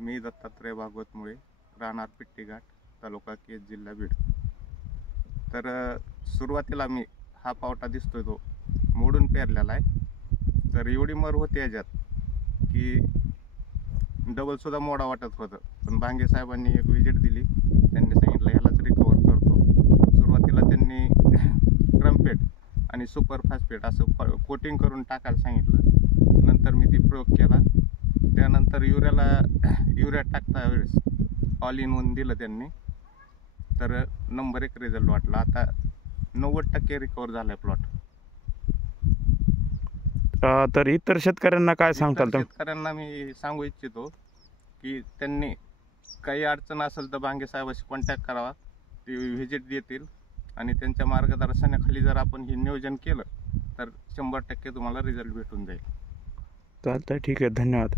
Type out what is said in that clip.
मी दत्तात्रय भागवत मुळे, राहणार पिट्टीघाट, तालुका केज, जिल्हा बीड. तर सुरुवातीला मी हा पावटा दिसतोय तो मोडून पेरलेला आहे. तर एवढी मर होते याच्यात की डबलसुद्धा मोडा वाटत होतं. पण भांगे साहेबांनी एक विजिट दिली. त्यांनी सांगितलं ह्यालाच रिकवर करतो. सुरुवातीला त्यांनी क्रमपेट आणि सुपर फॉस्फेट असं कोटिंग करून टाकायला सांगितलं. नंतर मी ती प्रयोग केला. त्यानंतर युरिया टाकता वेळेस ऑल इन वन दिलं त्यांनी. तर नंबर 1 रिझल्ट वाटला. आता 90% रिकवर झालाय प्लॉट. तर इतर शेतकऱ्यांना काय सांगताल तुम्ही? शेतकऱ्यांना मी सांगू इच्छितो की त्यांनी काही अडचण असेल तर भांगे साहेबांशी कॉन्टॅक्ट करावा. ते व्हिजिट देतील आणि त्यांच्या मार्गदर्शनाखाली जर आपण हे नियोजन केलं तर 100% तुम्हाला रिझल्ट भेटून जाईल. चालतंय, ठीक आहे, धन्यवाद.